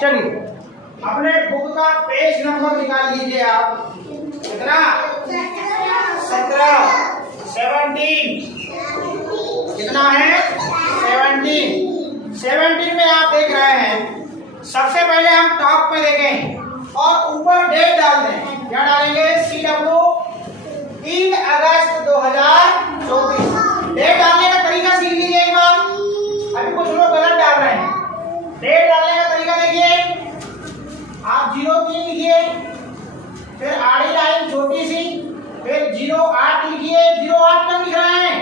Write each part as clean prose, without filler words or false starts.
चलिए अपने बुक का पेज नंबर निकाल लीजिए आप। कितना? 17, 17 कितना है? 17 में आप देख रहे हैं। सबसे पहले हम टॉप पे देखें और ऊपर डेट डाल दें। क्या डालेंगे? CW 3 अगस्त 2024। डेट डालने का तरीका सीख लीजिए एक बार। अभी कुछ लोग गलत डाल रहे हैं। डेट डालने का तरीका देखिए, आप 03 लिखिए, फिर आड़ी लाइन छोटी सी, फिर 08 लिखिए। 08 कब लिख रहे हैं?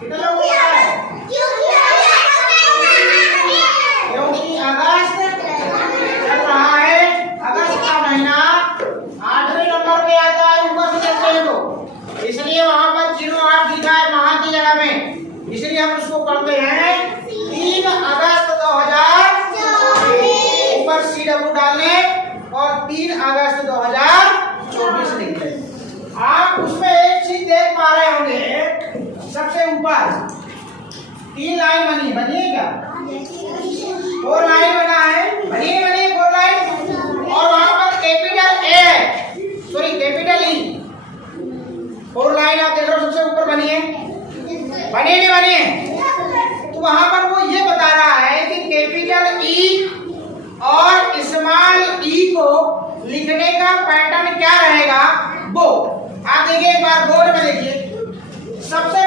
कितने लोगों को पता है? क्योंकि अगस्त चल रहा है। अगस्त का महीना 8वें नंबर पे आता है, ऊपर से चलते हैं तो इसलिए वहां पर 08 लिखा है माह की जगह में। इसलिए हम उसको पढ़ते हैं 3 अगस्त 2024। ऊपर CW डालने और 3 अगस्त 2024 लिख लें। आप उसमें एक चीज देख पा रहे होंगे, सबसे ऊपर 3 लाइन बनी है क्या? 4 लाइन बना है, बनी 4 लाइन, और वहां पर कैपिटल ए है, सॉरी कैपिटल ई। 4 लाइन आप देख रहे हो सबसे ऊपर बनी है, नहीं बनी है? तो वहां पर वो ये बता रहा है कि कैपिटल ई और स्मॉल ई को लिखने का पैटर्न क्या रहेगा वो आप देखिए एक बार बोर्ड में देखिए। सबसे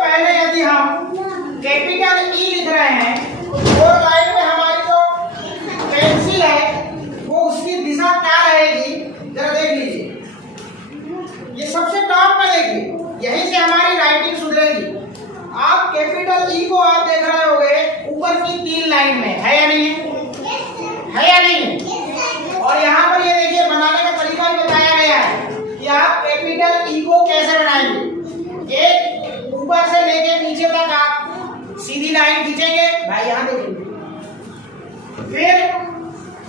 पहले यदि हम कैपिटल ई लिख रहे हैं, 4 लाइन में हमारी जो पेंसिल है वो उसकी दिशा क्या रहेगी जरा देख लीजिए। ये सबसे टॉप में देखिए, यहीं से हमारी राइटिंग सुधरेगी। आप कैपिटल ई को आप देख रहे होंगे ऊपर की 3 लाइन में, है या नहीं है या नहीं? और यहाँ पर ये देखिए बनाने का तरीका भी बताया गया है कि आप कैपिटल ई को कैसे बनाएंगे। एक ऊपर से लेके नीचे तक आप सीधी लाइन खींचेंगे, भाई यहाँ देखिए, फिर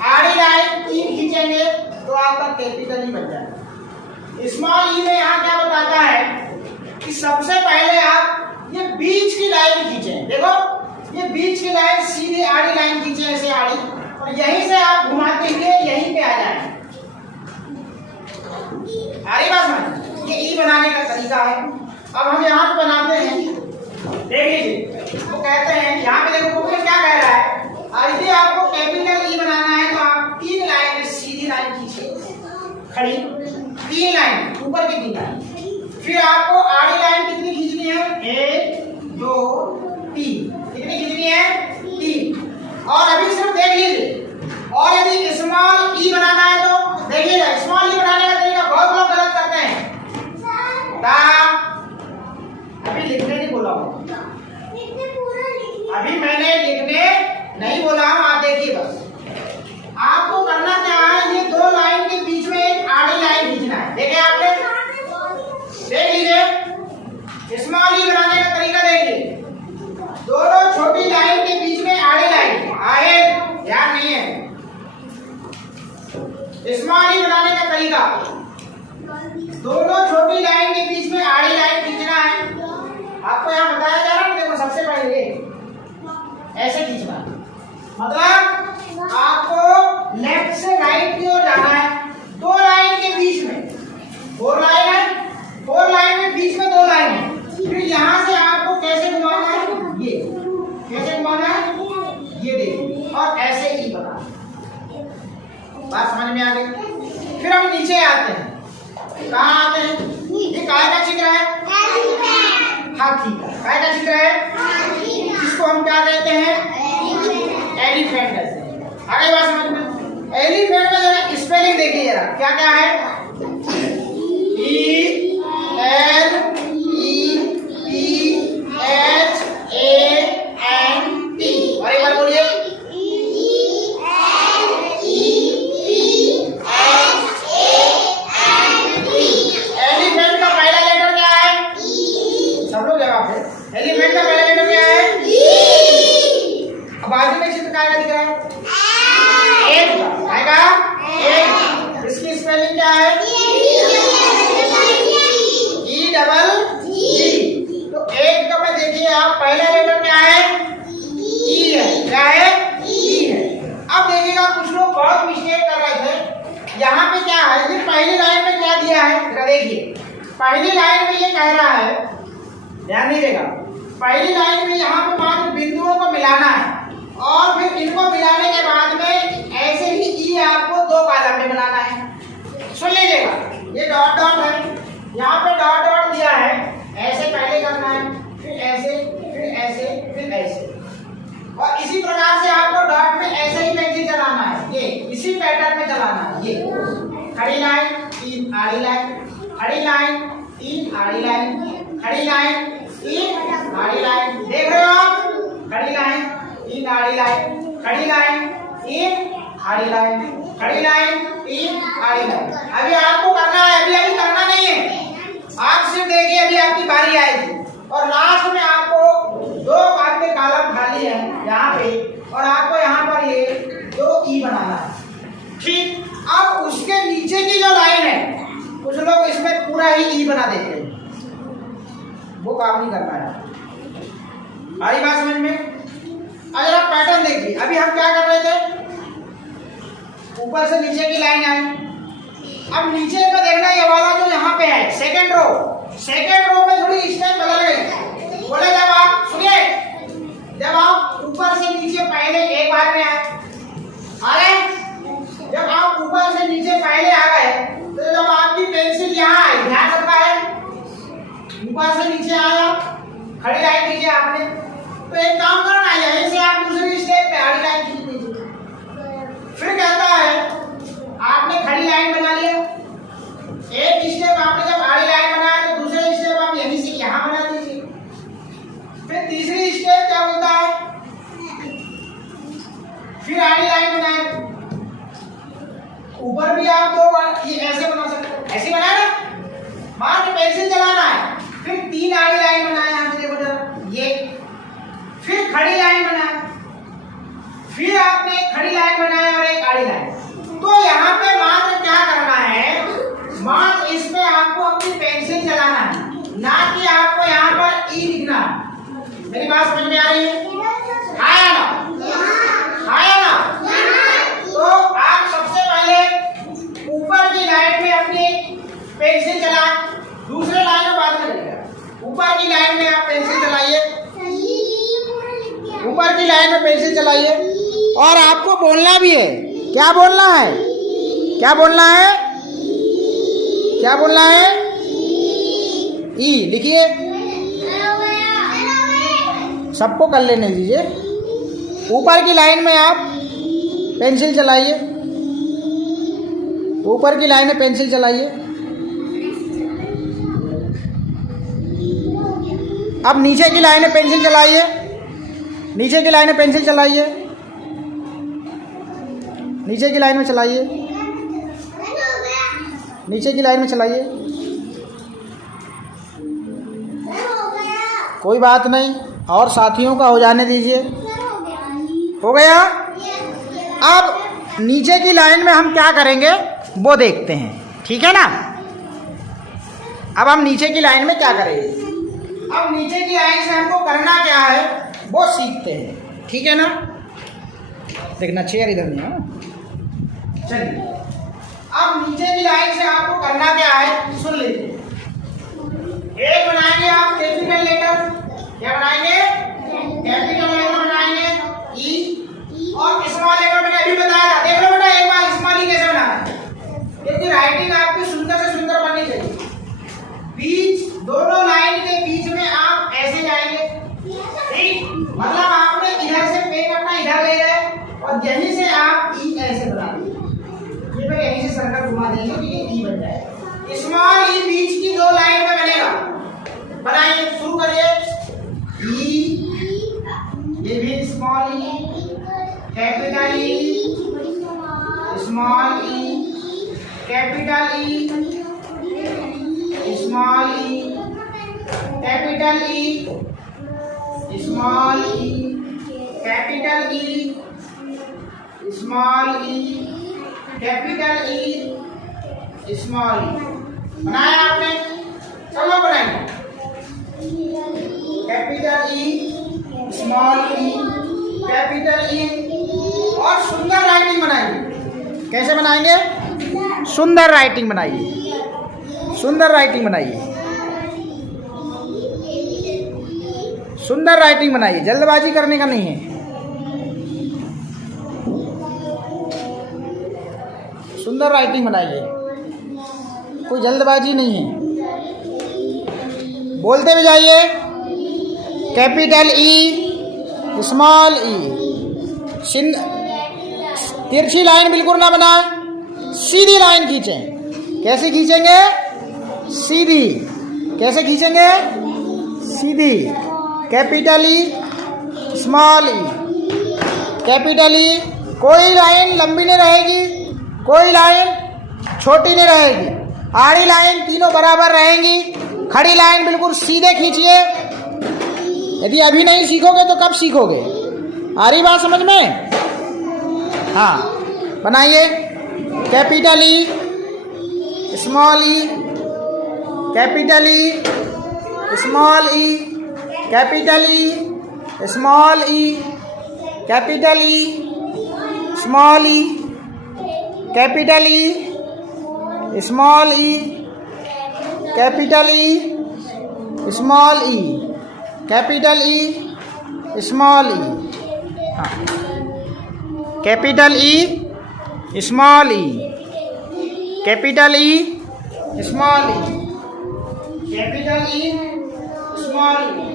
आड़ी लाइन 3 खींचेंगे तो आपका कैपिटल ई बन जाएगा। स्मॉल ई में यहाँ क्या बताता है कि सबसे पहले आप ये बीच की लाइन खींचें। देखो ये बीच की लाइन सीधी आड़ी लाइन खींचे, ऐसे आड़ी, और यहीं से आप घुमाते हुए यहीं पे आ जाएंगे। आड़ी बात समझ? ये ई बनाने का तरीका है। अब हम यहाँ पे बनाते हैं, देख लीजिए वो कहते हैं यहाँ पे देखो वो क्या कह रहा है। यदि आपको कैपिटल ई बनाना है तो आप 3 लाइन में सीधी लाइन खींचिए, खड़ी 3 लाइन, ऊपर की 3 लाइन, फिर आपको आड़ी लाइन कितनी खींचनी है? 1 2 3। कितनी खींचनी है? 3। और अभी सिर्फ देख लीजिए। और यदि स्मॉल ई बनाना है तो देखिएगा, स्मॉल ई बनाने का तरीका बहुत लोग गलत करते हैं। अभी लिखने नहीं बोला हूँ, अभी मैंने लिखने नहीं बोला हूँ, आप देखिए बस। आपको करना क्या है, ये 2 लाइन के बीच में एक आड़ी लाइन खींचना है। देखे आपने? देख लीजिए स्मॉल ई बनाने का तरीका देखिए। दोनों छोटी लाइन के बीच में आड़ी लाइन आए, ध्यान नहीं है। स्मॉल ई बनाने का तरीका, दोनों छोटी लाइन के बीच में आड़ी लाइन खींचना है। आपको यहाँ बताया जा रहा है, देखो सबसे पहले ऐसे खींचना, मतलब आपको लेफ्ट से राइट की ओर जाना है। 2 लाइन के बीच में 4 लाइन है, 4 लाइन में बीच में 2 लाइन है। फिर यहाँ से आपको कैसे घुमाना है, ये कैसे घुमाना है, ये देखिए, और ऐसे ही बना। बात समझ में आ गई? फिर हम नीचे आते हैं। कहाँ आते हैं? ये काय का चित्र है? हाथी का। काय का चित्र है? इसको हम क्या कहते हैं? एलिफेंट कहते हैं। आगे बात समझ में? एलिफेंट में जरा स्पेलिंग देखिए जरा, क्या क्या है? ELEPHANT। और एक बार बोलिए, एलिफेंट का पहला लेटर क्या है? सब लोग जवाब है। एलिफेंट का पहला लेटर क्या है? अब बाजू में चित्र काय का दिख रहा है? एक का। इसकी स्पेलिंग क्या है? देखिए पहली लाइन में ये कह रहा है, ध्यान दीजिएगा, पहली लाइन में यहाँ पे मात्र बिंदुओं को मिलाना है और फिर इनको मिलाने के बाद में ऐसे ही ई आपको दो कॉलम में बनाना है। सुन लीजिएगा, ये डॉट डॉट है, यहाँ पे डॉट डॉट दिया है, ऐसे पहले करना है, फिर ऐसे, फिर ऐसे, फिर ऐसे, और इसी प्रकार से आपको डॉट में ऐसे ही पेंसिल चलाना है, ये इसी पैटर्न में चलाना है। ये खड़ी लाइन, तीन आड़ी लाइन, खड़ी लाइन, तीन आड़ी लाइन, खड़ी लाइन, तीन आड़ी लाइन, देख रहे हो आप, खड़ी लाइन, तीन आड़ी लाइन, खड़ी लाइन, तीन आड़ी लाइन, खड़ी लाइन, तीन आड़ी लाइन। अभी आपको करना है, अभी करना नहीं है, आप सिर्फ देखिए, अभी आपकी बारी आएगी और लास्ट में आपको दो आपके कॉलम खाली है यहाँ पे और आपको यहाँ पर ये दो ई बनाना है। ठीक, अब उसके नीचे की जो लाइन है, कुछ लोग इसमें पूरा ही ई बना देते हैं, वो काम नहीं करना है। आ रही बात समझ में? अगर आप पैटर्न देखिए, अभी हम क्या कर रहे थे, ऊपर से नीचे की लाइन आई, अब नीचे पे देखना ये वाला जो यहाँ पे है सेकंड रो में थोड़ी स्टेप बदल गई। बोले जब आप सुनिए, जब आप ऊपर से नीचे पहले एक बार में आए, जब आप ऊपर से नीचे पहले आ गए तो जब आपकी पेंसिल यहाँ आई, ध्यान रखना है, ऊपर से नीचे आया, खड़ी लाइन नीचे आपने, तो एक काम करना है, यहीं से आप दूसरी स्टेप पे आड़ी लाइन खींच दीजिए। फिर कहता है आपने खड़ी लाइन बना लिया, एक स्टेप आपने जब आड़ी लाइन बनाया तो दूसरे स्टेप आप यहीं से यहाँ बना दीजिए। फिर तीसरी स्टेप क्या बोलता है, फिर आड़ी लाइन बनाए, ऊपर भी आप दो ऐसे बना सकते हो, ऐसे बनाया ना, मात्र पेंसिल चलाना है, फिर तीन आड़ी लाइन बनाए, यहाँ से देखो जरा, ये, फिर खड़ी लाइन बनाए, फिर आपने एक खड़ी लाइन बनाया और एक आड़ी लाइन। तो यहाँ पे मात्र क्या करना है, मात्र इस पे आपको अपनी पेंसिल चलाना है, ना कि आपको यहाँ पर ई लिखना है। मेरी बात समझ में आ रही है? आया ना? आया ना? तो आप सबसे पहले ऊपर की लाइन में अपनी पेंसिल चलाएं, दूसरे लाइन में बाद में लगेगा। ऊपर की लाइन में आप पेंसिल चलाइए, ऊपर की लाइन में पेंसिल चलाइए, और आपको बोलना भी है। क्या बोलना है? क्या बोलना है? क्या बोलना है? ई लिखिए, सबको कर लेने दीजिए। ऊपर की लाइन में आप पेंसिल चलाइए, ऊपर की लाइन में पेंसिल चलाइए। अब नीचे की लाइन में पेंसिल चलाइए, नीचे की लाइन में पेंसिल चलाइए, नीचे की लाइन में चलाइए, नीचे की लाइन में चलाइए। कोई बात नहीं, और साथियों का हो जाने दीजिए। हो गया? अब नीचे की लाइन में हम क्या करेंगे वो देखते हैं, ठीक है ना? अब हम नीचे की लाइन में क्या करेंगे, अब नीचे की लाइन से हमको करना क्या है वो सीखते हैं, ठीक है ना? देखना, चेयर इधर नहीं है। चलिए, अब नीचे की लाइन से आपको करना क्या है सुन लीजिए। एक बनाएंगे आप कैपिटल लेटर, क्या बनाएंगे? कैपिटल लेटर बनाएंगे, ई, और स्मॉल लेटर मैंने अभी बताया था। देख लो बेटा एक बार स्मॉल ई कैसे बनाना है, क्योंकि राइटिंग आपकी सुंदर से सुंदर बननी चाहिए। बीच, दोनों लाइन के बीच में आप ऐसे जाएंगे, ठीक, मतलब आपने इधर से पे करना, इधर ले गए और यहीं से आप ई ऐसे बना दीजिए। ये मैं यहीं से सर्कल घुमा देंगे कि ये ई बन जाए। स्मॉल ई बीच की दो लाइन में बनेगा, बनाइए, शुरू करिए। ई, ये भी स्मॉल ई, कैपिटल ई, स्मॉल ई, कैपिटल ई, स्मॉल ई, कैपिटल ई, स्मॉल ई, कैपिटल ई, स्मॉल ई, कैपिटल ई, स्मॉल ई। बनाया आपने? चलो बनाएंगे। कैपिटल ई, स्मॉल ई, कैपिटल ई, और सुंदर राइटिंग बनाइए। कैसे बनाएंगे? सुंदर राइटिंग बनाइए, सुंदर राइटिंग बनाइए, सुंदर राइटिंग बनाइए, जल्दबाजी करने का नहीं है। सुंदर राइटिंग बनाइए, कोई जल्दबाजी नहीं है। बोलते भी जाइए। कैपिटल ई, स्मॉल ई। तिरछी लाइन बिल्कुल ना बनाएं, सीधी लाइन खींचें। कैसे खींचेंगे? सीधी। कैसे खींचेंगे? सीधी। कैपिटल ई, स्मॉल ई। कैपिटल ई, कोई लाइन लंबी नहीं रहेगी, कोई लाइन छोटी नहीं रहेगी। आड़ी लाइन तीनों बराबर रहेंगी। खड़ी लाइन बिल्कुल सीधे खींचिए। यदि अभी नहीं सीखोगे तो कब सीखोगे? आ रही बात समझ में? हाँ, बनाइए। कैपिटल ई, स्मॉल ई। कैपिटल ई, स्मॉल ई। कैपिटल ई, स्मॉल ई। कैपिटल ई, स्मॉल ई। कैपिटल ई, स्मॉल ई। कैपिटल ई, स्मॉल ई। कैपिटल ई, स्मॉल ई। हाँ, कैपिटल ई, स्मॉल ई। कैपिटल ई, स्मॉल ई। कैपिटल ई, स्मॉल ई।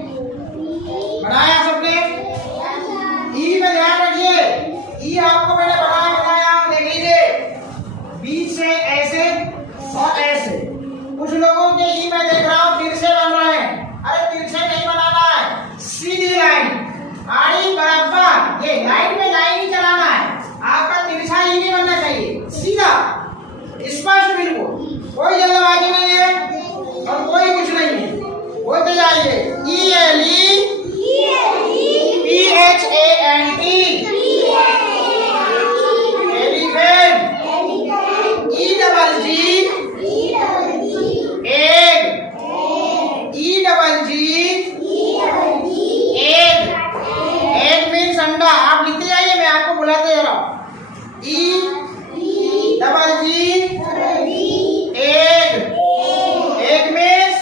बनाया सबने? ई में ध्यान रखिए, ई आपको मैंने बताया, देख लीजिए। बीच से ऐसे और ऐसे। कुछ लोगों के ई मैं देख रहा हूँ तिरछे बन रहे हैं। अरे तिरछे नहीं बनाना है, सीधी लाइन, आड़ी बराबर। ये लाइन में लाइन ही चलाना है, आपका तिरछा ही नहीं बनना चाहिए, सीधा स्पष्ट बिल्कुल। कोई जल्दबाजी नहीं है और कोई कुछ नहीं है। बोलते जाइए। E L E, P H A N T, elephant. E double G, egg. E double G, egg. Egg means अंडा। आप लिखते जाइए, मैं आपको बुलाते जा रहा हूँ। E double G, egg. Egg means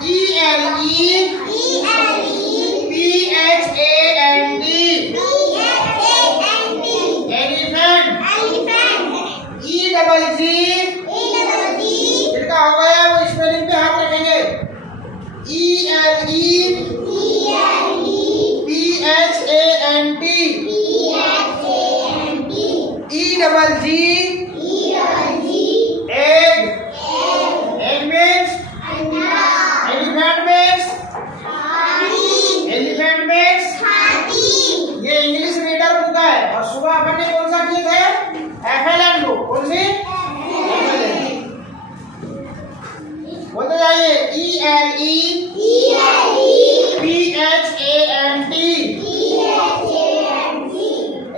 E L E, P H A N T, elephant. E double G, जिनका हो गया वो स्पेलिंग पे हाथ रखेंगे। E L E, P H A N T, E double G, egg. Egg means elephant means elephant means ये English reader book है। और सुबह अपन ने कौन सा किए थे? FLN book. कौन सी? बोलते जाइए। E L E, P H A N T,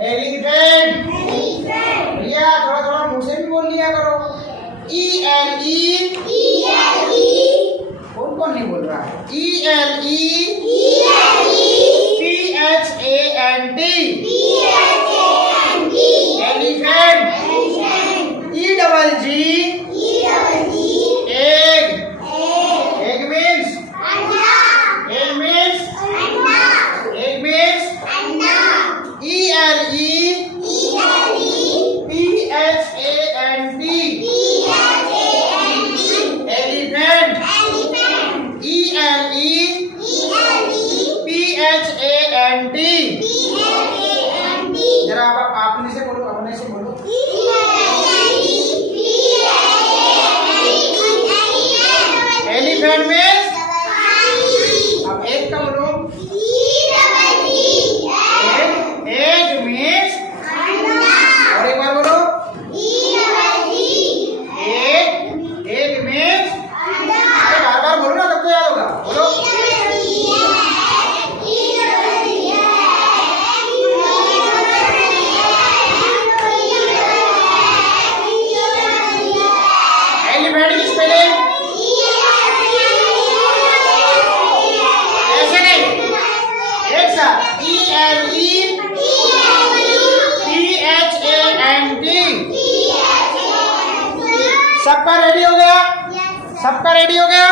elephant. भैया थोड़ा थोड़ा मुंह से भी बोल लिया करो। ई एल ई, कौन कौन नहीं बोल रहा है? E L E, P H A N T, elephant. E double G, egg. Egg means egg means egg means E L E, P H A N T, elephant. E L E, P H A N T. जरा आप अपने से बोलो, अपने से बोलो। Elephant means, अब एक का बोलो। एग मीन्स, और एक बार बोलो। एग मीन्स, बार बार बोलो ना, तब तो याद होगा। बोलो। एलिफेंट की स्पेलिंग ऐसे नहीं, एक साथ। E L E, P H A N T. सबका रेडी हो गया? सबका रेडी हो गया?